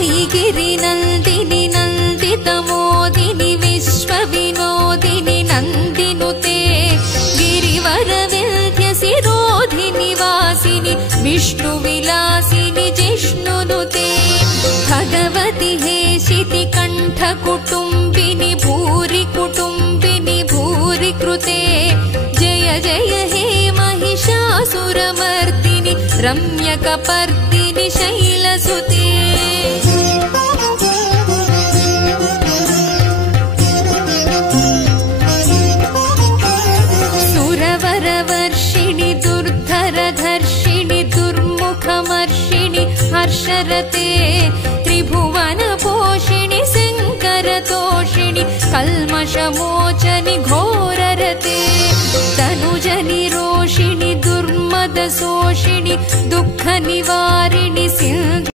सायिगिरिनन्दिनि नन्दितमोदिनि विश्वविनोदिनि नन्दिनुते गिरिवरविन्ध्यसिरोधिनि वासिनि विष्णुविलासिनि जिष्णुनुते भगवति हेशिति कण्ठकुटुम्बिनि भूरि कुटुम्बिनि भूरि कृते जय जय हे महिषासुरमर्दिनि रम्यकपर्दिनि शैलसुते सुरवरवर्षिणि दुर्धरधर्षिणि दुर्मुखमर्षिणि हर्षरते त्रिभुवनपोषिणि शङ्करतोषिणि कल्मषमोचनि घोररते तनुजनिरोषिणि दुर्मदशोषिणि दुःखनिवारिणि